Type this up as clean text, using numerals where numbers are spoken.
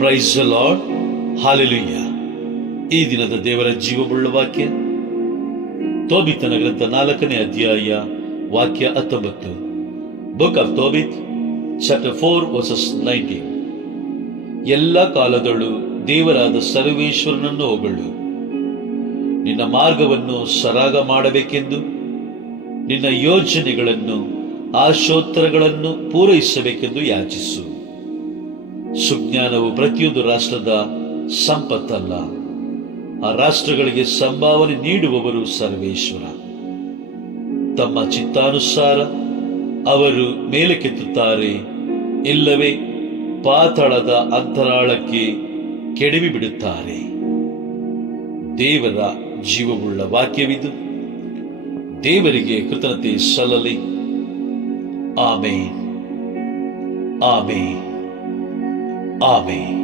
Praise the lord. Hallelujah. ಈ ದಿನದ ದೇವರ ಜೀವವುಳ್ಳ ವಾಕ್ಯ ತೋಬಿತನ ಗ್ರಂಥ 4ನೇ ಅಧ್ಯಾಯ ವಾಕ್ಯ 19. Book of Tobit chapter 4 verses 19. ಎಲ್ಲ ಕಾಲದಲ್ಲೂ ದೇವರಾದ ಸರ್ವೇಶ್ವರನನ್ನು ಹೊಗಳು. ನಿನ್ನ ಮಾರ್ಗವನ್ನು ಸರಾಗ ಮಾಡಬೇಕೆಂದು, ನಿನ್ನ ಯೋಜನೆಗಳನ್ನು ಆಶೋತ್ತರಗಳನ್ನು ಪೂರೈಸಬೇಕೆಂದು ಯಾಚಿಸು. ಸುಜ್ಞಾನವು ಪ್ರತಿಯೊಂದು ರಾಷ್ಟ್ರದ ಸಂಪತ್ತಲ್ಲ, ಆ ರಾಷ್ಟ್ರಗಳಿಗೆ ಸಂಭಾವನೆ ನೀಡುವವರು ಸರ್ವೇಶ್ವರ. ತಮ್ಮ ಚಿತ್ತಾನುಸಾರ ಅವರು ಮೇಲಕ್ಕೆತ್ತುತ್ತಾರೆ, ಇಲ್ಲವೇ ಪಾತಾಳದ ಅಂತರಾಳಕ್ಕೆ ಕೆಡವಿ ಬಿಡುತ್ತಾರೆ. ದೇವರ ಜೀವವುಳ್ಳ ವಾಕ್ಯವಿದು. ದೇವರಿಗೆ ಕೃತಜ್ಞತೆ ಸಲ್ಲಲಿ. ಆಮೇನ್, ಆಮೇನ್, ಆಮೇನ್.